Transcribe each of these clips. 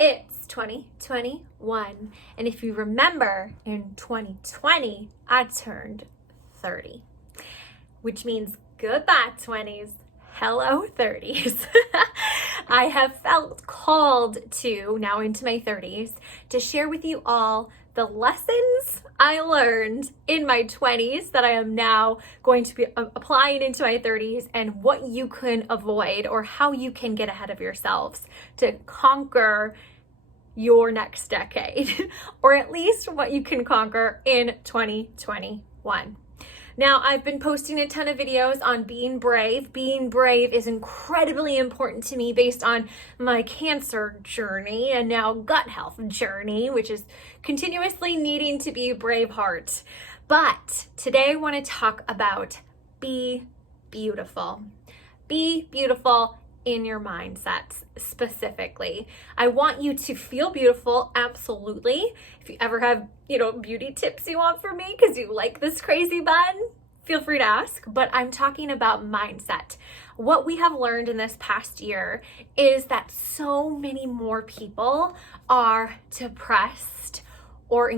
It's 2021, and if you remember, in 2020, I turned 30, which means goodbye 20s, hello 30s. I have felt called to, now into my 30s, to share with you all the lessons I learned in my 20s that I am now going to be applying into my 30s, and what you can avoid or how you can get ahead of yourselves to conquer your next decade, or at least what you can conquer in 2021. Now, I've been posting a ton of videos on being brave. Being brave is incredibly important to me based on my cancer journey and now gut health journey, which is continuously needing to be a brave heart. But today I want to talk about be beautiful. Be beautiful in your mindsets specifically. I want you to feel beautiful, absolutely. If you ever have, beauty tips you want from me because you like this crazy bun, feel free to ask. But I'm talking about mindset. What we have learned in this past year is that so many more people are depressed or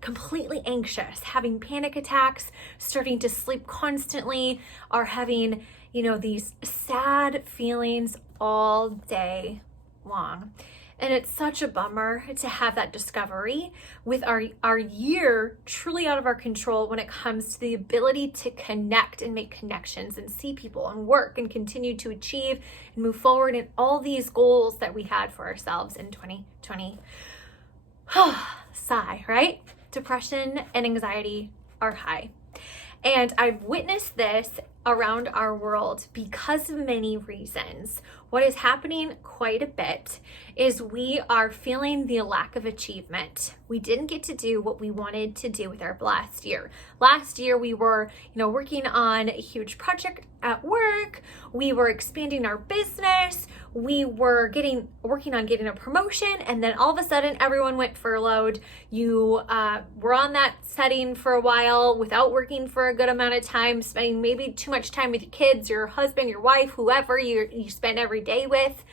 completely anxious, having panic attacks, starting to sleep constantly, are having these sad feelings all day long. And it's such a bummer to have that discovery with our year truly out of our control when it comes to the ability to connect and make connections and see people and work and continue to achieve and move forward in all these goals that we had for ourselves in 2020. Sigh, right? Depression and anxiety are high. And I've witnessed this around our world because of many reasons. What is happening quite a bit is we are feeling the lack of achievement. We didn't get to do what we wanted to do with our last year. Last year we were, working on a huge project at work. We were expanding our business. We were working on getting a promotion, and then all of a sudden everyone went furloughed. You were on that setting for a while without working for a good amount of time, spending maybe too much time with your kids, your husband, your wife, whoever you spend every day with,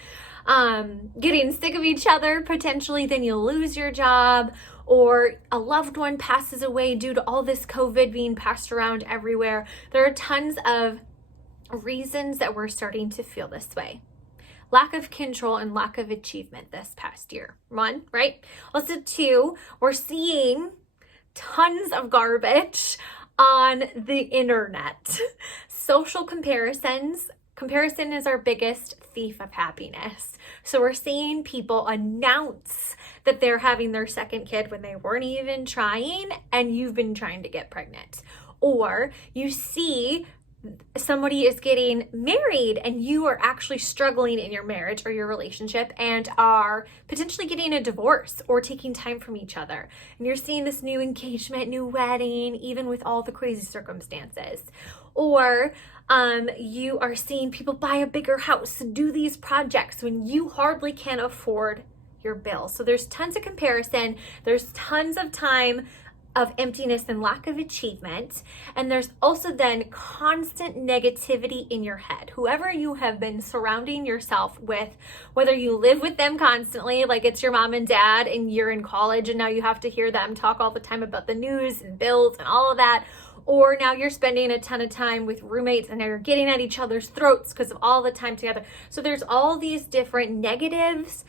getting sick of each other. Potentially then you lose your job, or a loved one passes away due to all this COVID being passed around everywhere. There are tons of reasons that we're starting to feel this way. Lack of control and lack of achievement this past year. One, right? Also two, we're seeing tons of garbage on the internet. Social comparisons. Comparison is our biggest thief of happiness. So we're seeing people announce that they're having their second kid when they weren't even trying, and you've been trying to get pregnant. Or you see somebody is getting married and you are actually struggling in your marriage or your relationship and are potentially getting a divorce or taking time from each other. And you're seeing this new engagement, new wedding, even with all the crazy circumstances. Or you are seeing people buy a bigger house, do these projects when you hardly can afford your bills. So there's tons of comparison. There's tons of time of emptiness and lack of achievement. And there's also then constant negativity in your head. Whoever you have been surrounding yourself with, whether you live with them constantly, like it's your mom and dad and you're in college and now you have to hear them talk all the time about the news and bills and all of that, or now you're spending a ton of time with roommates and you're getting at each other's throats because of all the time together. So there's all these different negatives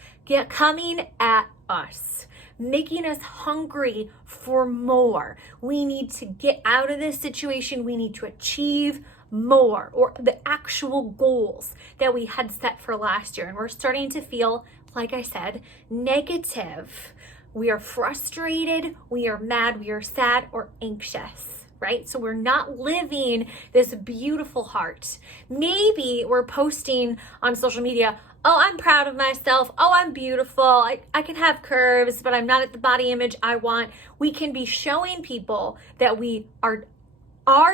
coming at us, making us hungry for more. We need to get out of this situation. We need to achieve more, or the actual goals that we had set for last year. And we're starting to feel, like I said, negative. We are frustrated, we are mad, we are sad, or anxious, right? So we're not living this beautiful heart. Maybe we're posting on social media, oh, I'm proud of myself. Oh, I'm beautiful. I can have curves, but I'm not at the body image I want. We can be showing people that we are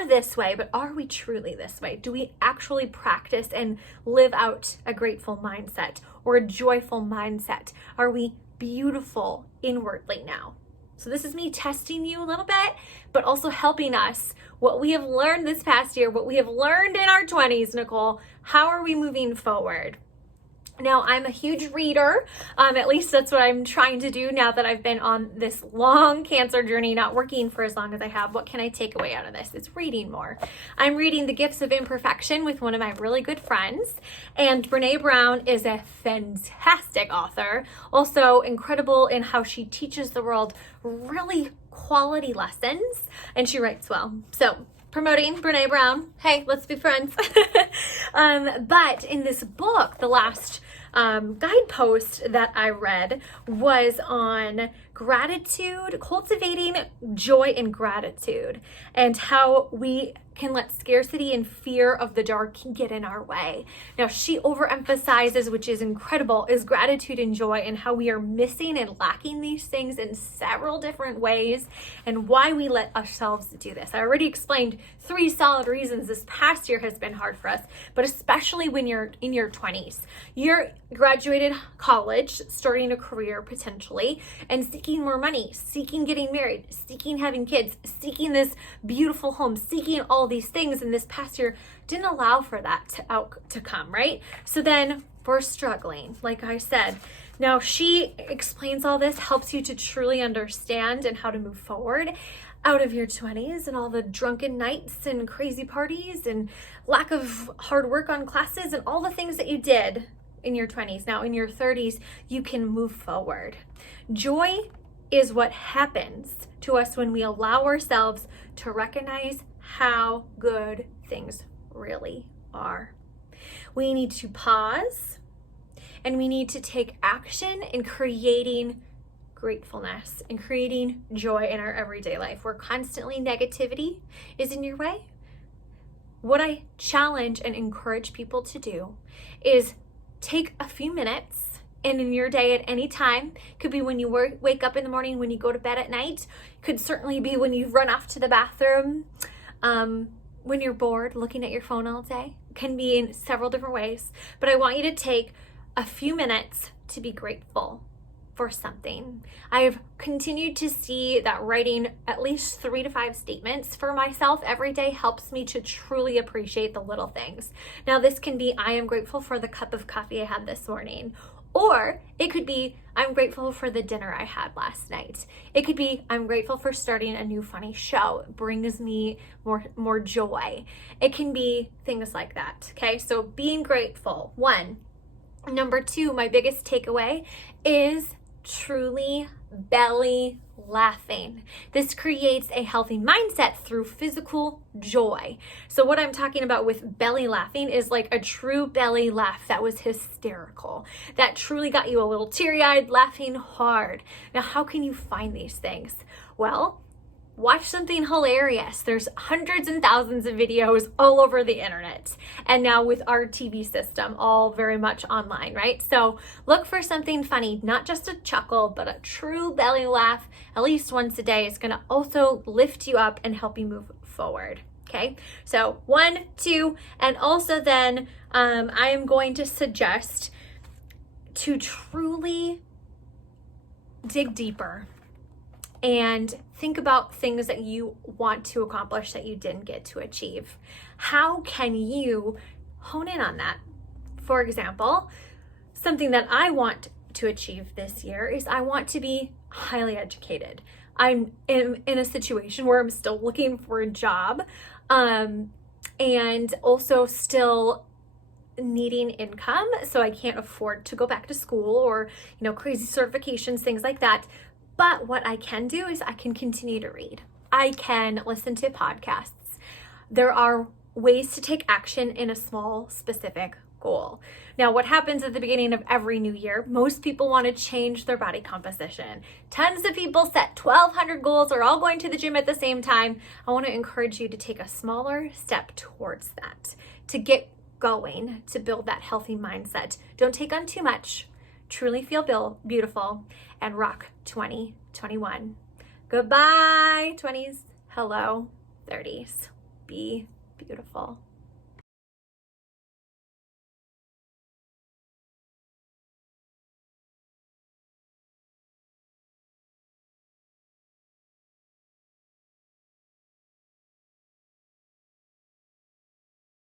this way, but are we truly this way? Do we actually practice and live out a grateful mindset or a joyful mindset? Are we beautiful inwardly now? So this is me testing you a little bit, but also helping us. What we have learned this past year, what we have learned in our 20s, Nicole, how are we moving forward? Now, I'm a huge reader, at least that's what I'm trying to do now that I've been on this long cancer journey, not working for as long as I have. What can I take away out of this? It's reading more. I'm reading The Gifts of Imperfection with one of my really good friends, and Brene Brown is a fantastic author, also incredible in how she teaches the world really quality lessons, and she writes well. So, promoting Brene Brown. Hey, let's be friends. But in this book, the last guidepost that I read was on gratitude, cultivating joy and gratitude, and how we can let scarcity and fear of the dark get in our way. Now, she overemphasizes, which is incredible, is gratitude and joy, and how we are missing and lacking these things in several different ways, and why we let ourselves do this. I already explained 3 solid reasons this past year has been hard for us, but especially when you're in your 20s. You're graduated college, starting a career potentially, and seeking more money, seeking getting married, seeking having kids, seeking this beautiful home, seeking all these things, and this past year didn't allow for that to come, right? So then we're struggling, like I said. Now, she explains all this, helps you to truly understand and how to move forward out of your 20s and all the drunken nights and crazy parties and lack of hard work on classes and all the things that you did in your 20s. Now, in your 30s, you can move forward. Joy is what happens to us when we allow ourselves to recognize how good things really are. We need to pause, and we need to take action in creating gratefulness and creating joy in our everyday life, where constantly negativity is in your way. What I challenge and encourage people to do is take a few minutes, and in your day at any time, could be when you wake up in the morning, when you go to bed at night, could certainly be when you run off to the bathroom, when you're bored looking at your phone all day. It can be in several different ways, but I want you to take a few minutes to be grateful for something. I've continued to see that writing at least 3 to 5 statements for myself every day helps me to truly appreciate the little things. Now, this can be, I am grateful for the cup of coffee I had this morning. Or it could be, I'm grateful for the dinner I had last night. It could be, I'm grateful for starting a new funny show. It brings me more joy. It can be things like that, okay? So being grateful, 1. Number 2, my biggest takeaway is truly belly laughing. This creates a healthy mindset through physical joy. So what I'm talking about with belly laughing is like a true belly laugh that was hysterical, that truly got you a little teary-eyed, laughing hard. Now, how can you find these things? Well, watch something hilarious. There's hundreds and thousands of videos all over the internet. And now with our TV system, all very much online, right? So look for something funny, not just a chuckle, but a true belly laugh at least once a day. Is going to also lift you up and help you move forward. Okay, so 1, 2, and also then I am going to suggest to truly dig deeper and think about things that you want to accomplish that you didn't get to achieve. How can you hone in on that? For example, something that I want to achieve this year is I want to be highly educated. I'm in a situation where I'm still looking for a job, and also still needing income, so I can't afford to go back to school or, crazy certifications, things like that. But what I can do is I can continue to read. I can listen to podcasts. There are ways to take action in a small, specific goal. Now, what happens at the beginning of every new year? Most people want to change their body composition. Tons of people set 1,200 goals, are all going to the gym at the same time. I want to encourage you to take a smaller step towards that, to get going, to build that healthy mindset. Don't take on too much. Truly feel beautiful, and rock 2021. Goodbye, 20s. Hello, 30s. Be beautiful.